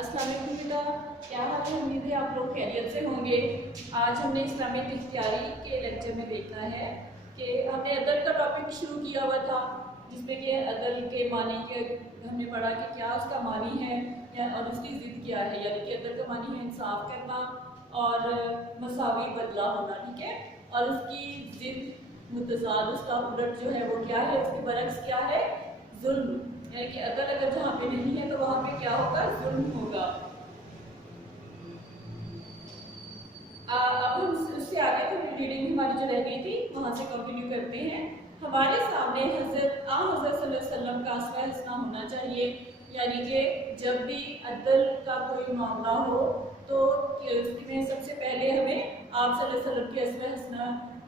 अस्सलाम वालेकुम बेटा, क्या हाल है? उम्मीद है आप लोग खैरियत से होंगे। आज हमने इस्लामिक इख्तियारी के लेक्चर में देखना है कि हमने अदल का टॉपिक शुरू किया हुआ था, जिसमें कि अदल के मानी के हमने पढ़ा कि क्या उसका मानी है या और उसकी ज़िद क्या है। यानी कि अदल का मानी है इंसाफ करना और मसावी बदला होना, ठीक है। और उसकी ज़िद मुतज़ाद, उसका उलट जो है वो क्या है, उसके बरक्स क्या है, जुल्म। यानी कि अदल अगर जहाँ पे नहीं है तो वहाँ पे क्या होगा, जुल्म होगा। अब हम उससे आगे तो रीडिंग हमारी जो रह गई थी वहाँ से कंटिन्यू करते हैं। हमारे सामने हज़रत सल्लल्लाहु अलैहि वसल्लम का अस्वा हसना होना चाहिए। यानी कि जब भी अदल का कोई मामला हो तो उसमें सबसे पहले हमें आप सल्लल्लाहु अलैहि वसल्लम के अस्वा हसना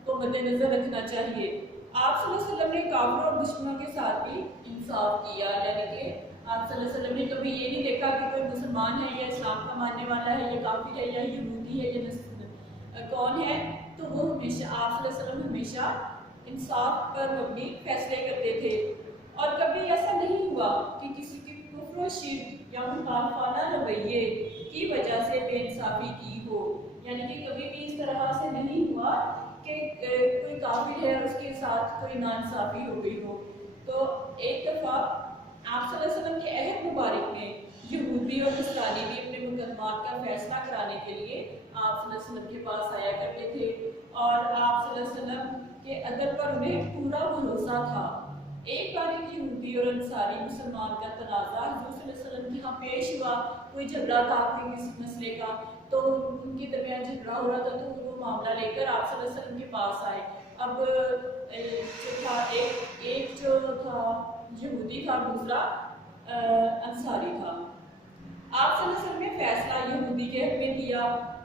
को मद्देनजर रखना चाहिए। आप सल्लल्लाहु अलैहि वसल्लम ने काफिर और दुश्मनों के साथ भी इंसाफ किया। यानी कि आप सल्लल्लाहु अलैहि वसल्लम ने कभी ये नहीं देखा कि कोई मुसलमान है या इस्लाम का मानने वाला है या काफिर है या यहूदी है या कौन है, तो वो हमेशा आप सल्लल्लाहु अलैहि वसल्लम हमेशा इंसाफ पर मबनी फैसले करते थे। और कभी ऐसा नहीं हुआ कि किसी की कुफ्र शिर्क या मुखालफाना रवैये की वजह से बेइंसाफी की हो। यानी कि कभी भी इस तरह से नहीं हुआ कि कोई काफिर है और उसके साथ कोई नाइंसाफी हो गई हो। तो एक दफ़ा आप सल्लल्लाहु अलैहि वसल्लम के अहद मुबारक में यहूदी और नसरानी भी अपने मुकदमात का फैसला कराने के लिए आप सल्लल्लाहु अलैहि वसल्लम के पास आया करते थे और आप सल्लल्लाहु अलैहि वसल्लम के अदल पर उन्हें पूरा भरोसा था। एक बार एक यहूदी और अंसारी मुसलमान का तनाज़ा हुज़ूर सल्लल्लाहु अलैहि वसल्लम के यहाँ पेश हुआ। कोई झगड़ा था कोई किसी मसले का, तो उनके दरमियान झगड़ा हो रहा था, तो वो मामला लेकर आप सल्लल्लाहु अलैहि वसल्लम के पास आए। अब जो था एक जो था यहूदी था, दूसरा अंसारी था। आप सल्लल्लाहु अलैहि वसल्लम ने फैसला यहूदी के हक में किया,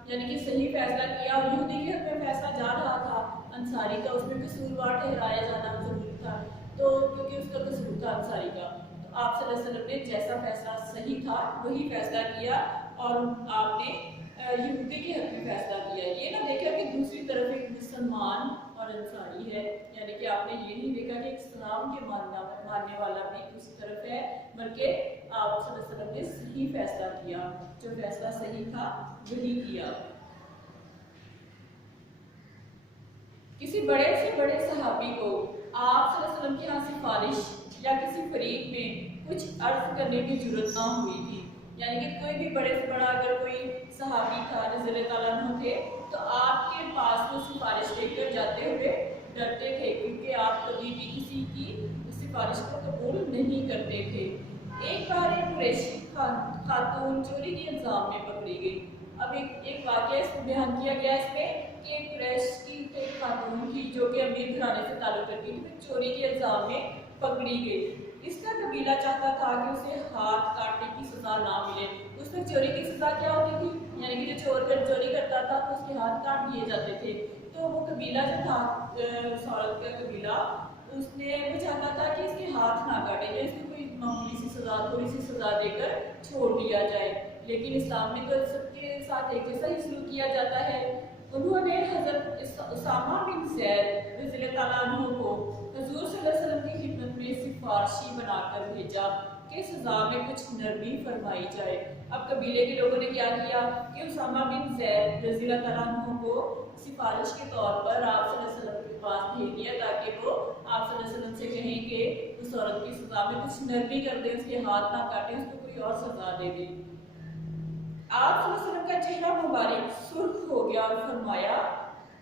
यानी कि सही फैसला किया, और यहूदी के हक में फैसला जा रहा था। अंसारी का उसमें कसूरवार ठहराया जाना जरूरी था, तो क्योंकि उसका कसूर था अंसारी का। तो आप सल्लल्लाहु अलैहि वसल्लम ने जैसा फैसला सही था वही फैसला किया और आपने यहूदी के हक में फैसला किया। ये ना देखा कि दूसरी तरफ एक मुसलमान और अंसारी है, यानी कि आपने ये नहीं देखा कि इस्लाम के मानने वाला भी दूसरी तरफ है, बल्कि आप सल्लल्लाहु अलैहि वसल्लम ने सही फैसला किया, जो फैसला सही था वही किया। किसी बड़े से बड़े सहाबी को आप सल्लल्लाहु अलैहि वसल्लम की यहाँ सिफारिश या किसी फरीक में कुछ अर्ज करने की जरूरत ना हुई थी। यानी कि कोई भी बड़े से बड़ा अगर कोई सहाबी था रज़ियल्लाहु ताला अन्हु थे, तो आपके पास वो सिफारिश लेकर जाते हुए डरते थे, क्योंकि आप कभी भी किसी की सिफारिश को कबूल नहीं करते थे। एक बार एक कुरैशी खातून चोरी के इल्जाम में पकड़ी गई। अब एक वाक़या इसमें बयान किया गया इसमें कि कुरैश की एक खातून थी जो कि अमीर घराने से ताल्लुक़ रखती थी, तो चोरी के इल्जाम में पकड़ी गई। इसका कबीला चाहता था कि उसे हाथ काटने की सज़ा ना मिले। उस वक्त चोरी की सज़ा क्या होती थी, यानी कि जो चोरी करता था तो उसके हाथ काट दिए जाते थे। तो वो कबीला जो था, औरत का कबीला, उसने वो चाहता था कि इसके हाथ ना काटे जाए, इसको कोई मामूली सी सज़ा, थोड़ी सी सज़ा देकर छोड़ दिया जाए। लेकिन इस्लाम में तो सबके साथ एक जैसा ही सलूक किया जाता है। उन्होंने हज़रत उसामा बिन ज़ैद रज़ियल्लाहु ताला अन्हु को हुज़ूर सल्लल्लाहु अलैहि वसल्लम की खिदमत में सिफारशी बनाकर भेजा कि सज़ा में कुछ नरमी फरमाई जाए। अब कबीले के लोगों ने क्या किया कि उसामा बिन ज़ैद रज़ियल्लाहु ताला अन्हु को सिफारिश के तौर पर आप सल्लल्लाहु अलैहि वसल्लम के पास भेज दिया, ताकि वो आप सल्लल्लाहु अलैहि वसल्लम से कहें कि उस औरत की सज़ा में कुछ नरमी कर दे, उसके हाथ ना काटे, उसको कोई और सज़ा दे दे। आप सल्लल्लाहु अलैहि वसल्लम का चेहरा मुबारक सुर्ख हो गया और फरमाया,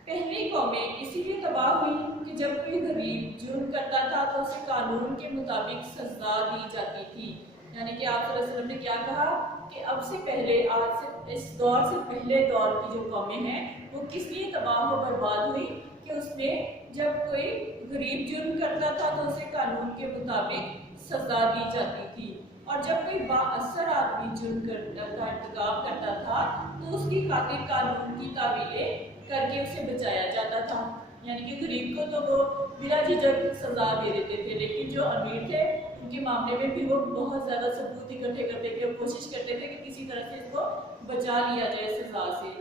पहली कौमें इसीलिए तबाह हुई कि जब कोई गरीब जुर्म करता था तो उसे कानून के मुताबिक सजा दी जाती थी। यानी कि आप सल्लल्लाहु अलैहि वसल्लम ने क्या कहा कि अब से पहले, आज से इस दौर से पहले दौर की जो कौमें हैं वो किस लिए तबाह हो बर्बाद हुई कि उसमें जब कोई गरीब जुर्म करता था तो उसे कानून के मुताबिक सजा दी जाती थी, और जब कोई बाअसर आदमी जुर्म का इंतकाम करता था तो उसकी खातिर कानून की तावीलें करके उसे बचाया जाता था। यानी कि गरीब को तो वो बिना झिझक सजा दे देते थे, लेकिन जो अमीर थे उनके मामले में भी वो बहुत ज़्यादा सबूत इकट्ठे करते थे और कोशिश करते थे कि किसी तरह से इसको बचा लिया जाए सजा से।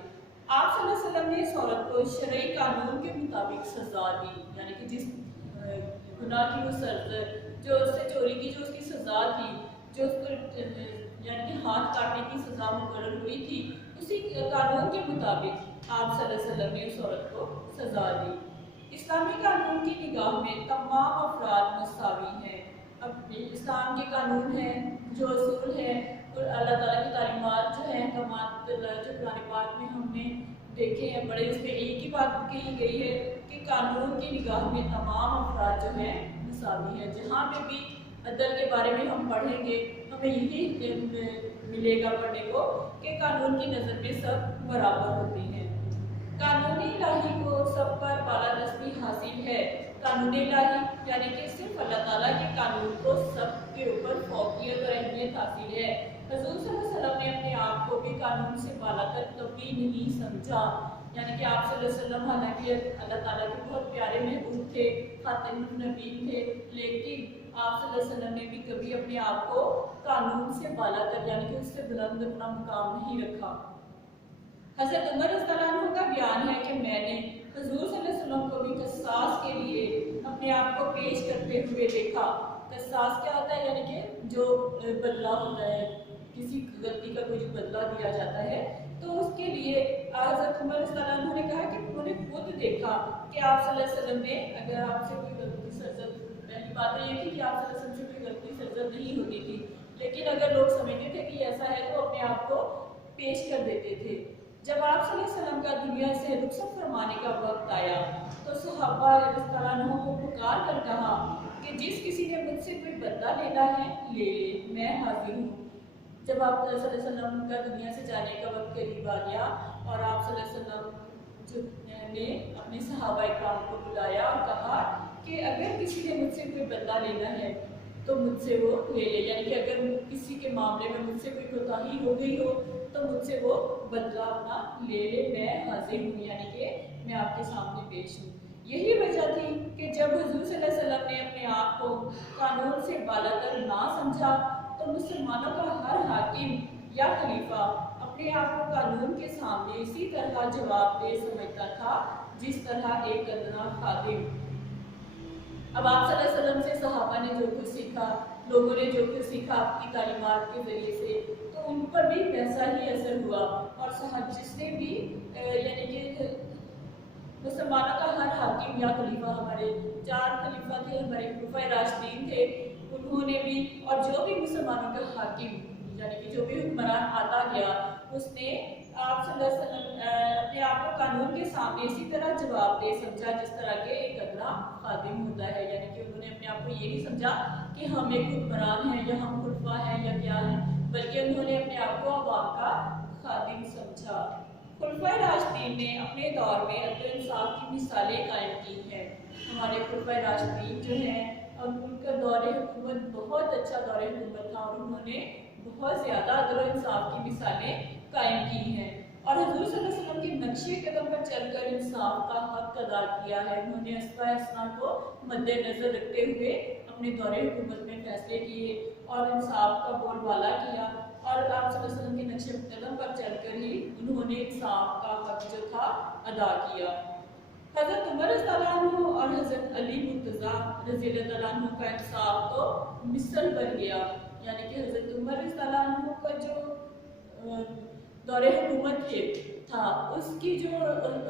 आप सल्लल्लाहु अलैहि वसल्लम ने इस औरत को शरई कानून के मुताबिक सजा दी, यानी कि जिस गुनाह की वो जो उससे चोरी की जो उसकी सजा थी, जो उसको यानी कि ہاتھ کاٹنے کی سزا مقرر ہوئی تھی، اسی قانون کے مطابق آپ صلی اللہ علیہ وسلم نے اس عورت کو سزا دی۔ اسلامی قانون کی نگاہ میں تمام افراد مساوی ہیں۔ اب اسلام کے قانون ہیں، جو اصول ہیں اور اللہ تعالیٰ کی تعلیمات جو ہیں، احکامات جو قرآن پاک میں ہم نے دیکھے ہیں بڑے، اس میں ایک ہی بات کہی گئی ہے کہ قانون کی نگاہ میں تمام افراد جو ہیں مساوی ہیں۔ جہاں پہ بھی عدل کے بارے میں ہم پڑھیں گے ہمیں یہی ملے گا پڑھنے کو کہ قانون کی نظر میں سب برابر ہوتے ہیں۔ قانونی الہی کو سب پر بالادستی حاصل ہے۔ قانون الہی یعنی کہ صرف اللہ تعالیٰ کے قانون کو سب کے اوپر فوقیت اور اہمیت حاصل ہے۔ حضور صلی اللہ علیہ وسلم نے اپنے آپ کو بھی قانون سے بالا تر کبھی نہیں سمجھا، یعنی کہ آپ صلی اللہ علیہ وسلم حالانکہ اللہ تعالیٰ کے بہت پیارے محبوب تھے، خاتم النبیین تھے، لیکن آپ صلی اللہ علیہ وسلم نے بھی کبھی اپنے آپ کو قانون سے بالا تر یعنی کہ اس سے بلند اپنا مقام نہیں رکھا۔ حضرت عمر رضی اللہ عنہ کا بیان ہے کہ میں نے حضور صلی اللہ علیہ وسلم کو بھی قصاص کے لیے اپنے آپ کو پیش کرتے ہوئے دیکھا۔ قصاص کیا ہوتا ہے؟ یعنی کہ جو بدلہ ہوتا ہے، کسی غلطی کا کوئی جو بدلہ دیا جاتا ہے، تو اس کے لیے حضرت عمر رضی اللہ عنہ نے کہا کہ انہوں نے خود دیکھا کہ آپ صلی اللہ علیہ وسلم نے اگر آپ سے کوئی غلطی سرزد، پہلی بات یہ تھی کہ آپ صلی اللہ علیہ وسلم سے کوئی غلطی سرزد نہیں ہوتی تھی، لیکن اگر لوگ سمجھتے تھے کہ ایسا ہے تو اپنے آپ کو پیش کر دیتے تھے۔ جب آپ صلی اللہ علیہ وسلم کا دنیا سے رخصت فرمانے کا وقت آیا تو صحابہ رضی اللہ عنہ کو پکار کر کہا کہ جس کسی نے مجھ سے کوئی بدلہ لینا ہے لے لے، میں حاضر ہوں۔ جب آپ صلی اللہ علیہ وسلم کا دنیا سے جانے کا وقت قریب آ گیا اور آپ صلی اللہ علیہ وسلم نے اپنے صحابہ اکرام کو بلایا اور کہا کہ اگر کسی نے مجھ سے کوئی بدلہ لینا ہے تو مجھ سے وہ لے لے، یعنی کہ اگر کسی کے معاملے میں مجھ سے کوئی کوتاہی ہو گئی ہو تو مجھ سے وہ بدلہ اپنا لے لے، میں حاضر ہوں، یعنی کہ میں آپ کے سامنے پیش ہوں۔ یہی وجہ تھی کہ جب حضور صلی اللہ علیہ وسلم نے اپنے آپ کو قانون سے بالا تر نہ سمجھا تو مسلمانوں کا ہر حاکم یا خلیفہ اپنے آپ کو قانون کے سامنے اسی طرح جواب دہ سمجھتا تھا جس طرح ایک ادنا خادم۔ اب آپ صلی اللہ علیہ وسلم سے صحابہ نے جو کچھ سیکھا، لوگوں نے جو کچھ سیکھا آپ کی تعلیمات کے ذریعے سے، تو ان پر بھی ویسا ہی اثر ہوا، اور جس نے بھی یعنی کہ مسلمانوں کا ہر حاکم یا خلیفہ، ہمارے 4 خلیفہ تھے، ہمارے خلفائے راشدین تھے، انہوں نے بھی، اور جو بھی مسلمانوں کا حاکم یعنی کہ جو بھی حکمران آتا گیا، اس نے آپ صلی اللہ علیہ وسلم اپنے آپ کو قانون کے سامنے اسی طرح جواب دہ سمجھا جس طرح کے ایک ادنا خادم ہوتا ہے، یعنی کہ انہوں نے اپنے آپ کو یہ نہیں سمجھا کہ ہم ایک حکمران ہیں یا ہم خلفا ہیں یا کیا ہیں، بلکہ انہوں نے اپنے آپ کو عوام کا خادم سمجھا۔ خلفائے راشدین نے اپنے دور میں عدل و انصاف کی مثالیں قائم کی ہیں۔ ہمارے خلفائے راشدین جو ہیں ان کا دور حکومت بہت اچھا دور حکومت تھا، اور انہوں نے بہت زیادہ عدل و انصاف کی مثالیں قائم کی ہیں، اور حضور صلی اللہ علیہ وسلم کے نقش قدم پر چل کر انصاف کا حق ادا کیا ہے۔ انہوں نے اسوہ حسنہ کو مد نظر رکھتے ہوئے اپنے دور حکومت میں فیصلے کیے اور انصاف کا بول بالا کیا، اور آپ صلی اللہ علیہ وسلم کے نقش قدم پر چل کر ہی انہوں نے انصاف کا حق جو تھا ادا کیا۔ حضرت عمر رضی اللہ عنہ اور حضرت علی مرتضیٰ رضی اللہ عنہ کا انصاف تو مثل بن گیا، یعنی کہ حضرت عمر رضی اللہ عنہ کا جو دور حکومت تھا، اس کی جو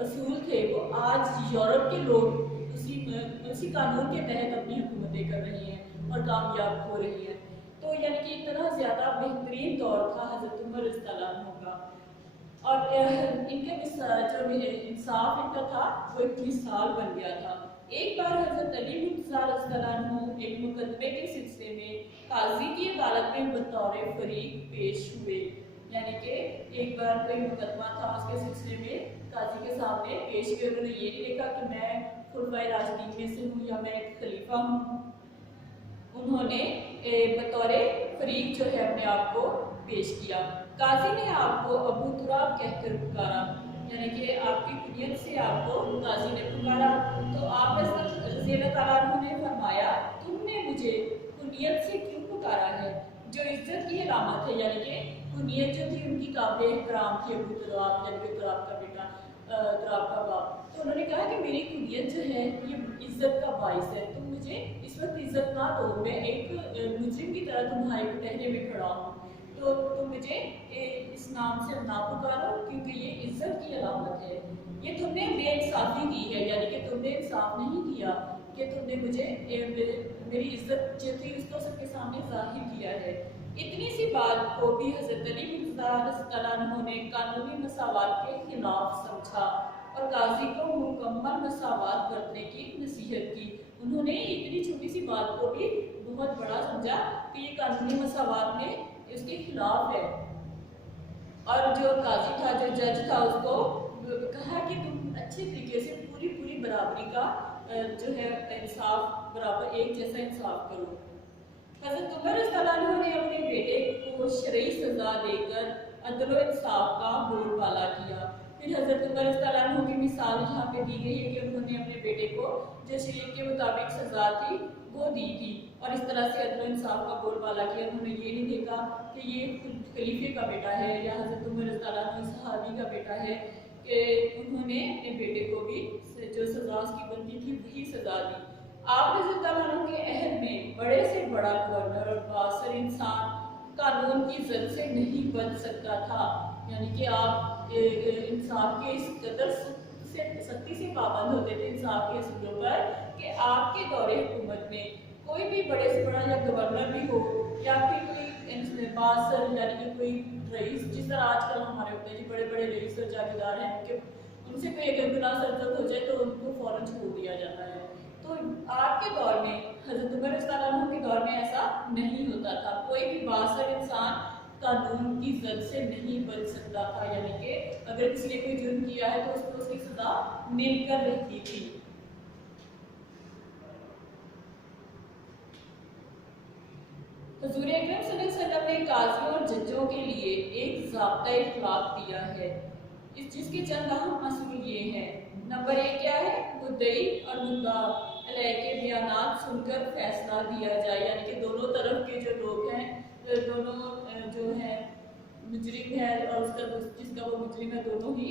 اصول تھے وہ آج یورپ کے لوگ اسی قانون کے تحت اپنی حکومتیں کر رہی ہیں اور کامیاب ہو رہی ہیں۔ تو یعنی کہ اتنا زیادہ بہترین دور تھا حضرت عمر رضی اللہ عنہ کا، اور ان کے جو انصاف ان کا تھا وہ ایک مثال بن گیا تھا۔ ایک بار حضرت علی مرتضیٰ رضی اللہ عنہ ایک مقدمے کے سلسلے میں قاضی کی عدالت میں بطور فریق پیش ہوئے، یعنی کہ ایک بار کوئی مقدمہ تھا، اس کے سلسلے میں قاضی کے سامنے پیش ہوئے، انہوں نے یہ نہیں دیکھا کہ میں خلفائے راشدین میں سے ہوں یا میں ایک خلیفہ ہوں، انہوں نے بطور فریق جو ہے اپنے آپ کو پیش کیا۔ قاضی نے آپ کو ابو تراب کہہ کر پکارا، یعنی کہ آپ کی کنیت سے آپ کو قاضی نے پکارا، تو آپ رضی اللہ تعالیٰ عنہ نے فرمایا تم نے مجھے کنیت سے کیوں پکارا ہے، جو عزت کی علامت ہے، یعنی کہ کنیت جو تھی ان کی قابل احترام تھی، ابو تراب یعنی کہ تراب کا بیٹا، تراب کا باپ، تو انہوں نے کہا کہ میری کنیت جو ہے یہ عزت کا باعث ہے، تم مجھے اس وقت عزت نہ دو، میں ایک مجرم کی طرح تمہارے کٹہرے میں کھڑا ہوں۔ تو تو तुम मुझे इस नाम से ना पुकारो क्योंकि ये इज्जत की अलामत है। ये तुमने बेइंसाफी की है, यानी कि तुमने इंसाफ नहीं किया कि तुमने मुझे मेरी इज्जत जो थी उसको सबके सामने जाहिर किया है। इतनी सी बात को भी हज़रत अली रज़ियल्लाहु ने कानूनी मसावात के खिलाफ समझा और काजी को मुकम्मल मसावात बरतने की नसीहत की। उन्होंने इतनी छोटी सी बात को भी बहुत बड़ा समझा कि ये कानूनी मसावात में इसके खिलाफ है। और जो काजी था, जो जज था, उसको कहा कि तुम अच्छे तरीके से पूरी बराबरी का जो है इंसाफ, बराबर एक जैसा इंसाफ करो। हज़रत उमर रज़ियल्लाहु अन्हु ने अपने बेटे को शरई सज़ा देकर अदल व इंसाफ का बोलबाला किया। फिर हज़रत उमर रज़ियल्लाहु अन्हु की मिसाल यहाँ पे दी गई है कि उन्होंने अपने बेटे को जो शरीयत के मुताबिक सज़ा थी वो दी थी और इस तरह से अदल व इंसाफ का बोलबाला किया। उन्होंने ये नहीं देखा कि ये खलीफे का बेटा है या हज़रत उमर रज़ियल्लाहु अन्हु सहाबी का बेटा है, कि उन्होंने अपने बेटे को भी जो सज़ा उसकी बनती थी वही सज़ा दी। आप रज़ियल्लाहु अन्हु के अहद में बड़े से बड़ा गवर्नर और बासर इंसान कानून की जद से नहीं बच सकता था, यानी कि आप इंसाफ के इस कदर सख्ती से पाबंद होते थे इंसाफ के असूलों पर कि आपके दौरे हुकूमत में कोई भी बड़े से बड़ा या गवर्नर भी हो या फिर कोई बासर यानी कि कोई रईस, जिस तरह आजकल हमारे होते हैं जी बड़े बड़े रईस और जागीरदार हैं, उनसे कोई अगर गुनाह सरजद हो जाए तो उनको फौरन छोड़ दिया जाता है। तो आपके दौर में, हज़रत उमर रज़ियल्लाहु अन्हु के दौर में ऐसा नहीं होता था। कोई भी बासर इंसान कानून की जद से नहीं बच सकता था, यानी कि अगर किसी ने कोई जुर्म किया है तो उसको उसकी सजा मिलकर रहती थी। हुज़ूर अकरम सल्लल्लाहु अलैहि वसल्लम ने काज़ियों और जजों के लिए एक ज़ाब्ता इख्लाक दिया है, जिसके चंद अहम असूल ये हैं। नंबर 1 क्या है? मुद्दई और मुद्दा अलैह के बयानात सुनकर फैसला दिया जाए, यानी कि दोनों तरफ के जो लोग हैं, दोनों जो है मुजरिम है और उसका जिसका वो मुजरिम है, दोनों ही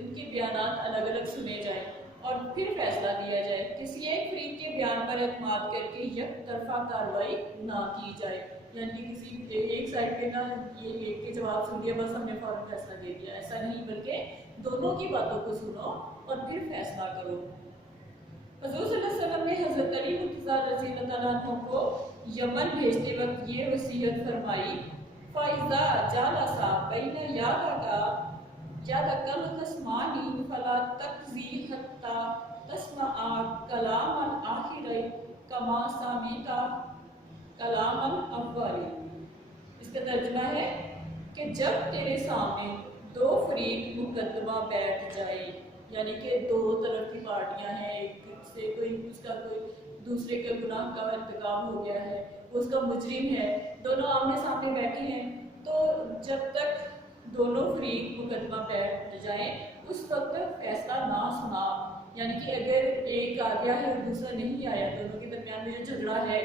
उनके बयानात अलग अलग सुने जाए और फिर फैसला दिया जाए। किसी एक फरीक के बयान पर एतमाद करके एक तरफा कार्रवाई ना की जाए, यानी कि किसी एक साइड पे ना ये एक के जवाब सुन लिया बस हमने फौरन फैसला दे दिया, ऐसा नहीं, बल्कि दोनों की बातों को सुनो और फिर फैसला करो। हुज़ूर सल्लल्लाहु अलैहि वसल्लम ने हज़रत अली रज़ियल्लाहु अन्हु को यमन भेजते वक्त ये वसीयत फरमाई, फ़ाइज़ा जालसा बैन यादकल खस्मानी फला तक़ज़ी हत्ता तस्मआ कलामल आखिर कमा सामिता कलामल अव्वली। इसका तर्जुमा है कि जब तेरे सामने दो फरीक मुकदमा बैठ जाए, यानी कि दो तरफ की पार्टियां हैं, एक से कोई उसका कोई दूसरे के गुनाह का इर्तिकाब हो गया है, उसका मुजरिम है, दोनों आमने सामने बैठे हैं, तो जब तक दोनों फरीक मुकदमा बैठ जाए उस वक्त फैसला ना सुना, यानी कि अगर एक आ गया है और दूसरा नहीं आया, दोनों के दरमियान में जो झगड़ा है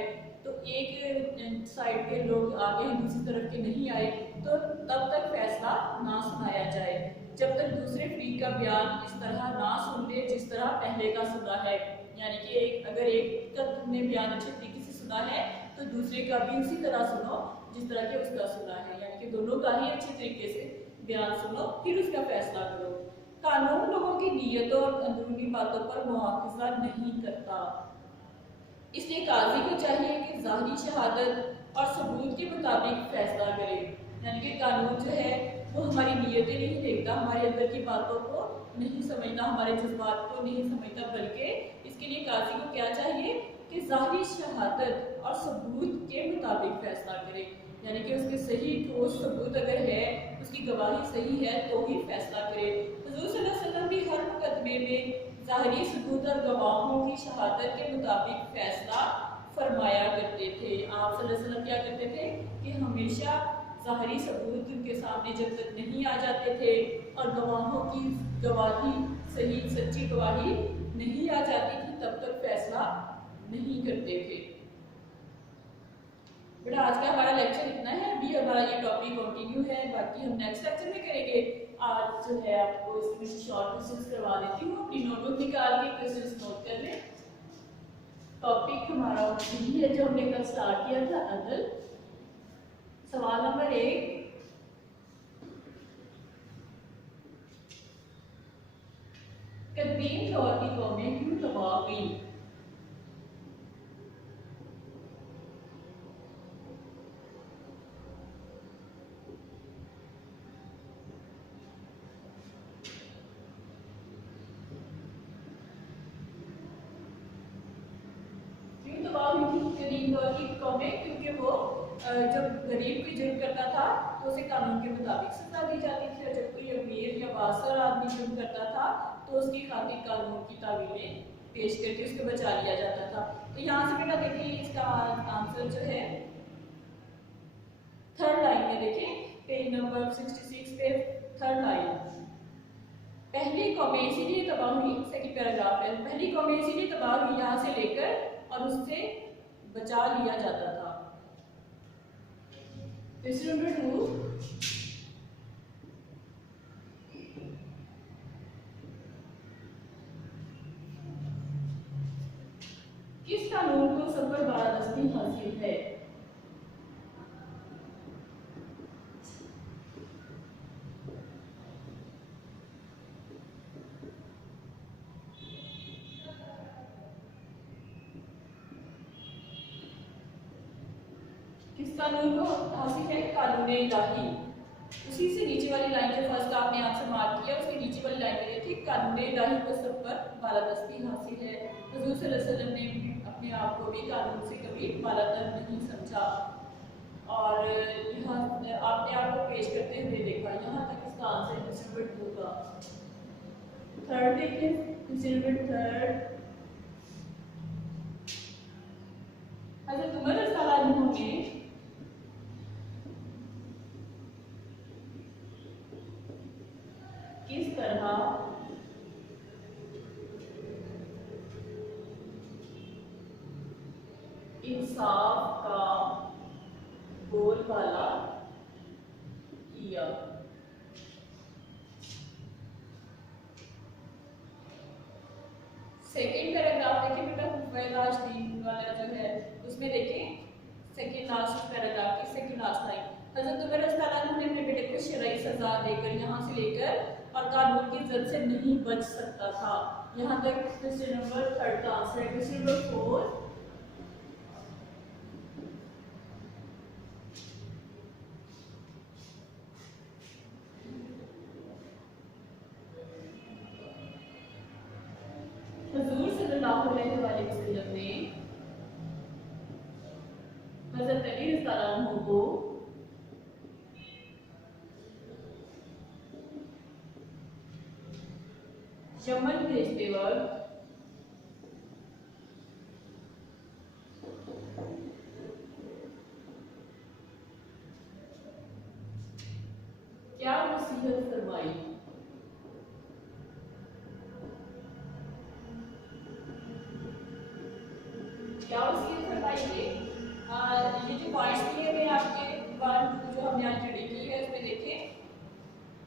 तो एक साइड के लोग आ गए हैं, दूसरी तरफ के नहीं आए, तो तब तक फैसला ना सुनाया जाए जब तक दूसरे फरीक का बयान इस तरह ना सुन ले जिस तरह पहले का सुना है। यानी कि अगर एक का तुमने बयान अच्छे तरीके से सुना है तो दूसरे का भी उसी तरह सुनो जिस तरह के उसका सुना है, यानी कि दोनों का ही अच्छे तरीके से बयान सुनो फिर उसका फैसला करो। कानून लोगों की नीयतों और अंदरूनी बातों पर मुआखजा नहीं करता, इसलिए काजी को चाहिए कि ज़ाहिरी शहादत और सबूत के मुताबिक फैसला करे। यानी कि कानून जो है वो हमारी नीयतें नहीं देखता, हमारे अंदर की बातों को नहीं समझता, हमारे जज्बात को नहीं समझता, बल्कि इसके लिए काजी को क्या चाहिए कि ज़ाहिरी शहादत और सबूत के मुताबिक फैसला करे, यानी कि उसके सही ठोस सबूत अगर है, उसकी गवाही सही है तो ही फैसला करे। हुज़ूर सल्लल्लाहु अलैहि वसल्लम भी हर मुकदमे में ज़ाहिरी सबूत और गवाहों की शहादत के मुताबिक फैसला फरमाया करते थे। आप सल्लल्लाहु अलैहि वसल्लम क्या करते थे कि हमेशा ज़ाहिरी सबूत उनके सामने जब तक नहीं आ जाते थे और गवाहों की गवाही सही सच्ची गवाही नहीं आ जाती थी तब तक फैसला नहीं करते थे। बेटा आज का हमारा लेक्चर इतना है, अभी हमारा ये टॉपिक कंटिन्यू है, बाकी हम नेक्स्ट लेक्चर में करेंगे। आज जो है आपको इसमें से शॉर्ट क्वेश्चंस करवा देती हूँ, अपनी नोटबुक निकाल के क्वेश्चंस नोट कर लें। टॉपिक हमारा यही है जो हमने कल स्टार्ट किया था, अदल। सवाल नंबर 1, कदीम दौर की कौमें क्यों तबाह हुई? क्यों तबाह हुई थी कदीम दौर की कौमें? क्योंकि वो जब गरीब कोई जुर्म करता था तो उसे कानून के मुताबिक सजा दी जाती थी, और जब कोई अमीर या बासर आदमी जुर्म करता था तो उसकी खातिर कानून की तावीलें पेश करके उसको बचा लिया जाता था। तो यहाँ से बेटा देखिए इसका आंसर जो है थर्ड लाइन में देखिए, पेज नंबर 66 पे थर्ड लाइन, पहली कौमें इसीलिए तबाह हुई, सेकंड पैराग्राफ है, पहली कौमें इसीलिए तबाह हुई यहाँ से लेकर और उससे बचा लिया जाता था। क्वेश्चन नंबर 2, किस कानून को सब पर बारादस्ती हासिल है? किस कानून को हासिल है? कानून इलाही। उसी से नीचे वाली लाइन जो फर्स्ट आपने आंसर मार्क किया उसके नीचे वाली लाइन में देखिए, कानून इलाही को सब पर बारादस्ती हासिल है। हुजूर सल्लल्लाहु अलैहि वसल्लम ने भी अपने आप को भी कानून से कभी बालातर नहीं समझा, और यहाँ आपने आप को पेश करते हुए देखा। यहाँ तक इसका आंसर क्वेश्चन नंबर 2 का। थर्ड देखिए, क्वेश्चन नंबर 3, हज़रत उमर रज़ियल्लाहु अन्हु ने किस तरह इंसाफ का बोलबाला किया? सेकेंड पैराग्राफ देखिए बेटा, खुफ़ा राशिदीन वाला जो है उसमें देखिए सेकेंड लास्ट पैराग्राफ की सेकेंड लास्ट लाइन, हज़रत उमर रज़ियल्लाहु अन्हु ने अपने बेटे को शरई सजा देकर यहाँ से लेकर और कानून की जद से नहीं बच सकता था। यहाँ तक क्वेश्चन नंबर 3 का आंसर है। क्वेश्चन नंबर 4, हुजूर सल्लल्लाहु अलैहि वसल्लम ने हज़रत अली रज़ियल्लाहु अन्हु को यमन भेजते वक्त क्या नसीहत फरमाई? क्या वसीयत फरमाई थी? ये जो पॉइंट्स दिए हुए आपके 1 2 जो हमने आज स्टडी की है उसमें देखिए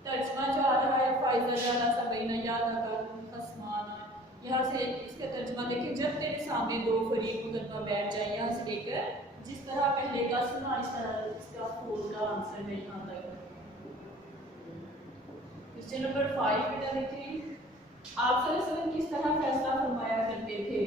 तर्जमा जो आ रहा है फाइजा जाना सबैना याद आकर फसमाना, यहाँ से इसका तर्जमा देखिए, जब तेरे सामने दो फरीक मुकदमा बैठ जाए, यहाँ से लेकर जिस तरह पहले का सुना इस तरह इसका 4 का आंसर है यहाँ तक। क्वेश्चन नंबर 5 बेटा देखिए, आप सल्लल्लाहु अलैहि वसल्लम किस तरह फैसला फरमाया करते थे?